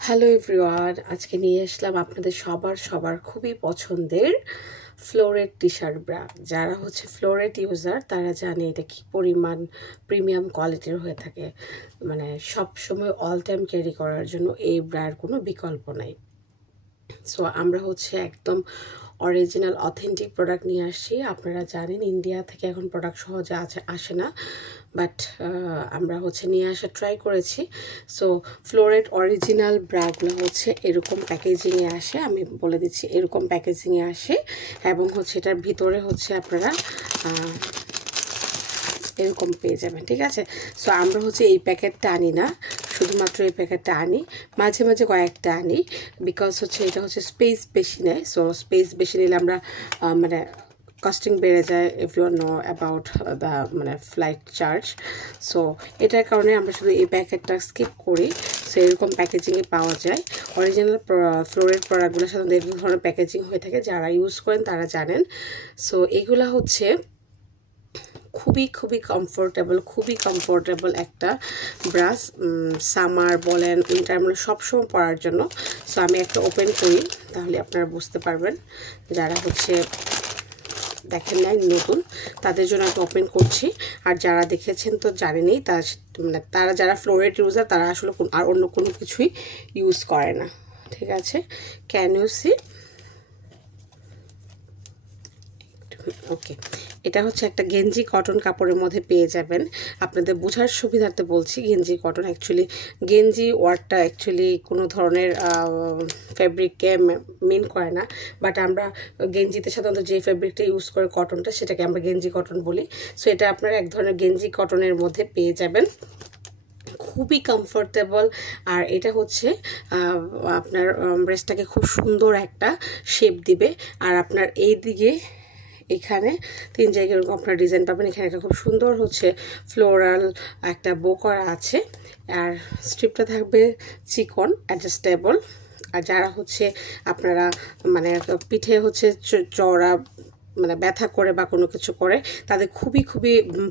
Hello everyone, আজকে নিয়ে আসলাম আপনাদের সবার খুবই পছন্দের ফ্লোরেট টি শার্ট ব্রা। যারা হচ্ছে ফ্লোরেট ইউজার তারা জানে এটা কি পরিমাণ প্রিমিয়াম কোয়ালিটির হয়ে থাকে। মানে সব সময় অল টাইম ক্যারি করার জন্য এই ব্রার কোনো বিকল্প নাই। সো আমরা হচ্ছে একদম অরিজিনাল অথেন্টিক প্রোডাক্ট নিয়ে আসছি। আপনারা জানেন ইন্ডিয়া থেকে এখন প্রোডাক্ট সহজে আসে না, বাট আমরা হচ্ছে নিয়ে আসা ট্রাই করেছি। সো ফ্লোরেট অরিজিনাল ব্রাগুলো হচ্ছে এরকম প্যাকেজিংয়ে আসে, আমি বলে দিচ্ছি এরকম প্যাকেজিংয়ে আসে, এবং হচ্ছে এটার ভিতরে হচ্ছে আপনারা এরকম পেয়ে যাবেন, ঠিক আছে। সো আমরা হচ্ছে এই প্যাকেটটা আনি না, শুধুমাত্র এই প্যাকেটটা আনি, মাঝে মাঝে কয়েকটা আনি, বিকজ হচ্ছে এটা হচ্ছে স্পেস বেশি নেয়। সো স্পেস বেশি নিলে আমরা মানে কস্টিং বেড়ে যায়, if you know about the মানে ফ্লাইট চার্জ। সো এটার কারণে আমরা শুধু এই প্যাকেটটা স্কিপ করি। সো এরকম প্যাকেজিংয়ে পাওয়া যায়। অরিজিনাল ফ্লোরেট প্রোডাক্টগুলোর সাথে এই ধরনের প্যাকেজিং হয়ে থাকে, যারা ইউজ করেন তারা জানেন। সো এগুলা হচ্ছে খুবই কমফোর্টেবল একটা ব্রাশ, সামার বলেন উইন্টার মানে সবসময় পরার জন্য। সো আমি একটা ওপেন করি, তাহলে আপনারা বুঝতে পারবেন। যারা হচ্ছে দেখেন নাই নতুন, তাদের জন্য একটা ওপেন করছি। আর যারা দেখেছেন তো জানেনই, মানে তারা যারা ফ্লোরেট ইউজার তারা আসলে আর অন্য কোনো কিছুই ইউজ করে না, ঠিক আছে। Can you C? ওকে, এটা হচ্ছে একটা গেঞ্জি কটন কাপড়ের মধ্যে পেয়ে যাবেন। আপনাদের বোঝার সুবিধার্থে বলছি গেঞ্জি কটন। অ্যাকচুয়ালি গেঞ্জি ওয়ার্ডটা অ্যাকচুয়ালি কোনো ধরনের ফ্যাব্রিককে মিন করে না, বাট আমরা গেঞ্জিতে সাধারণত যে ফ্যাব্রিকটা ইউজ করে কটনটা, সেটাকে আমরা গেঞ্জি কটন বলি। সো এটা আপনারা এক ধরনের গেঞ্জি কটনের মধ্যে পেয়ে যাবেন, খুবই কমফোর্টেবল। আর এটা হচ্ছে আপনার ব্রেস্টটাকে খুব সুন্দর একটা শেপ দিবে। আর আপনার এই দিকে এখানে 3 জায়গায় এরকম আপনার ডিজাইন পাবেন। এখানে একটা খুব সুন্দর হচ্ছে ফ্লোরাল একটা বো করা আছে, আর স্ট্রিপটা থাকবে চিকন অ্যাডজাস্টেবল। আর যারা হচ্ছে আপনারা মানে পিঠে হচ্ছে চওড়া মানে ব্যথা করে বা কোনো কিছু করে, তাদের খুবই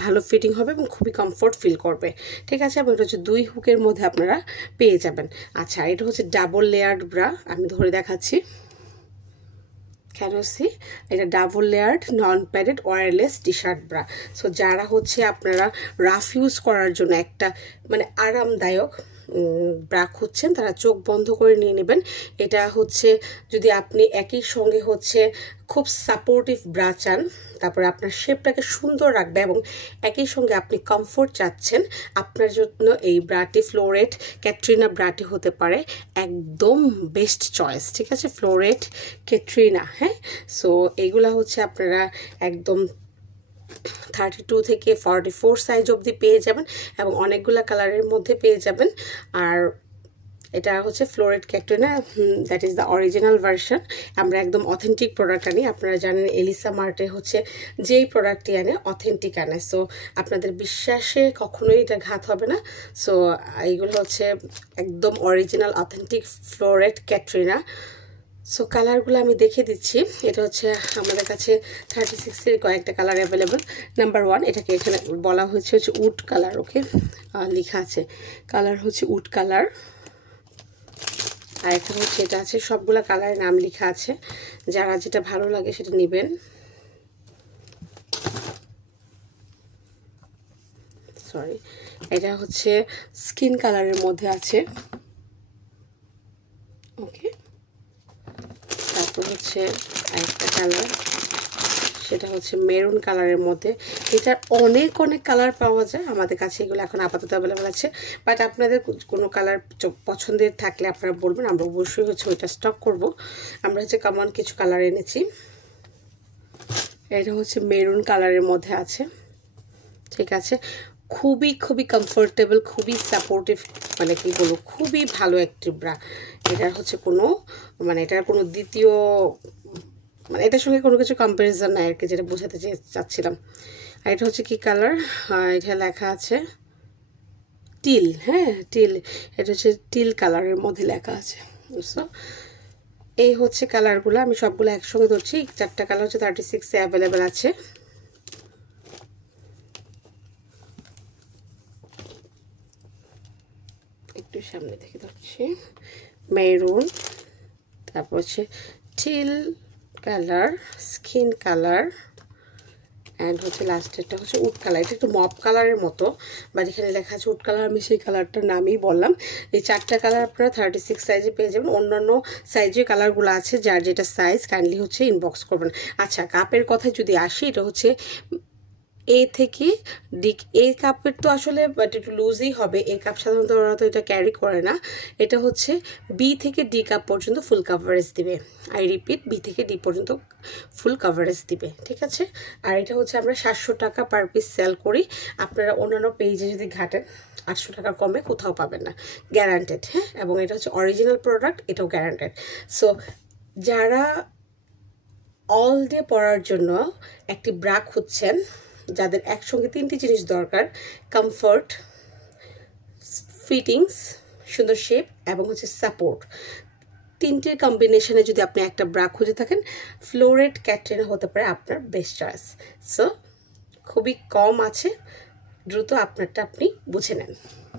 ভালো ফিটিং হবে এবং খুবই কমফোর্ট ফিল করবে, ঠিক আছে। এবং এটা হচ্ছে 2 হুকের মধ্যে আপনারা পেয়ে যাবেন। আচ্ছা, এটা হচ্ছে ডাবল লেয়ার্ড ব্রা, আমি ধরে দেখাচ্ছি। Can you see? এটা double layered non padded wireless T shirt bra. So যারা হচ্ছে আপনারা রাফ ইউজ করার জন্য একটা মানে আরামদায়ক ব্রা খুঁজছেন, তারা চোখ বন্ধ করে নিয়ে নেবেন। এটা হচ্ছে যদি আপনি একই সঙ্গে হচ্ছে খুব সাপোর্টিভ ব্রা চান, তারপরে আপনার শেপটাকে সুন্দর রাখবে এবং একই সঙ্গে আপনি কমফোর্ট চাচ্ছেন, আপনার জন্য এই ব্রাটি ফ্লোরেট ক্যাটরিনা ব্রাটি হতে পারে একদম বেস্ট চয়েস, ঠিক আছে। ফ্লোরেট ক্যাটরিনা, হ্যাঁ। সো এইগুলা হচ্ছে আপনারা একদম 32 থেকে 44 সাইজ অবধি পেয়ে যাবেন এবং অনেকগুলো কালারের মধ্যে পেয়ে যাবেন। আর এটা হচ্ছে floret Katrina, that is the original version. আমরা একদম অথেন্টিক প্রোডাক্ট আনি। আপনারা জানেন এলিসা মার্টে হচ্ছে যেই প্রোডাক্টটি আনে অথেন্টিক আনে। সো আপনাদের বিশ্বাসে কখনোই এটা ঘাত হবে না। সো এইগুলো হচ্ছে একদম original authentic floret Katrina. So কালারগুলো আমি দেখে দিচ্ছি। এটা হচ্ছে আমাদের কাছে 36-এর কয়েকটা কালার অ্যাভেলেবল। নাম্বার 1, এটাকে এখানে বলা হচ্ছে উড কালার, ওকে, লেখা আছে কালার হচ্ছে উড কালার। আর একটা হচ্ছে এটা আছে, সবগুলো কালারের নাম লেখা আছে, যারা যেটা ভালো লাগে সেটা নেবেন। সরি, এটা হচ্ছে স্কিন কালারের মধ্যে আছে, ওকে। তারপর হচ্ছে আরেকটা কালার, সেটা হচ্ছে মেরুন কালারের মধ্যে। এটার অনেক কালার পাওয়া যায়, আমাদের কাছে এগুলো এখন আপাতত অ্যাভেলেবেল আছে। বাট আপনাদের কোনো কালার পছন্দের থাকলে আপনারা বলবেন, আমরা অবশ্যই হচ্ছে ওইটা স্টক করব। আমরা হচ্ছে কমন কিছু কালার এনেছি। এটা হচ্ছে মেরুন কালারের মধ্যে আছে, ঠিক আছে। খুবই কমফোর্টেবল, খুবই সাপোর্টিভ, মানে কি বলবো, খুবই ভালো একটি ব্রা। এটার হচ্ছে কোনো মানে এটার কোনো দ্বিতীয় মানে এটার সঙ্গে কোনো কিছু কম্প্যারিজন নাই আর কি, যেটা বোঝাতে চাচ্ছিলাম। আর এটা হচ্ছে কি কালার, এটা লেখা আছে টিল, হ্যাঁ টিল। এটা হচ্ছে টিল কালারের মধ্যে লেখা আছে। বুঝছো? এই হচ্ছে কালারগুলো, আমি সবগুলো একসঙ্গে ধরছি। 4টা কালার হচ্ছে 36-এ অ্যাভেলেবেল আছে। একটু সামনে থেকে ধরছি, মেরুন, তারপর হচ্ছে till colour, skin colour, and হচ্ছে লাস্টেরটা হচ্ছে উড কালার। এটা একটু মপ কালারের মতো, বাট এখানে লেখা আছে উড কালার, আমি সেই কালারটার নামই বললাম। এই 4টা কালার আপনারা 36 সাইজে পেয়ে যাবেন। অন্যান্য সাইজে কালারগুলো আছে, যার যেটা সাইজ কাইন্ডলি হচ্ছে ইনবক্স করবেন। আচ্ছা, কাপের কথায় যদি আসি, এটা হচ্ছে এ থেকে ডি। এই কাপের তো আসলে বাট একটু লুজই হবে, এই কাপ সাধারণত ওরা তো এটা ক্যারি করে না। এটা হচ্ছে বি থেকে ডি কাপ পর্যন্ত ফুল কাভারেজ দিবে। আই রিপিট, বি থেকে ডি পর্যন্ত ফুল কাভারেজ দিবে, ঠিক আছে। আর এটা হচ্ছে আমরা 700 টাকা পার পিস সেল করি। আপনারা অন্যান্য পেজে যদি ঘাটেন 800 টাকার কমে কোথাও পাবেন না, গ্যারান্টেড। হ্যাঁ, এবং এটা হচ্ছে অরিজিনাল প্রোডাক্ট, এটাও গ্যারান্টেড। সো যারা অল ডে পরার জন্য একটি ব্রা খুঁজছেন, যাদের একসঙ্গে 3টি জিনিস দরকার, কমফর্ট, ফিটিংস, সুন্দর শেপ এবং হচ্ছে সাপোর্ট, 3টির কম্বিনেশনে যদি আপনি একটা ব্রা খুঁজে থাকেন, ফ্লোরেট ক্যাটরিনা হতে পারে আপনার বেস্ট চয়েস। সো খুবই কম আছে, দ্রুত আপনারটা আপনি বুঝে নেন।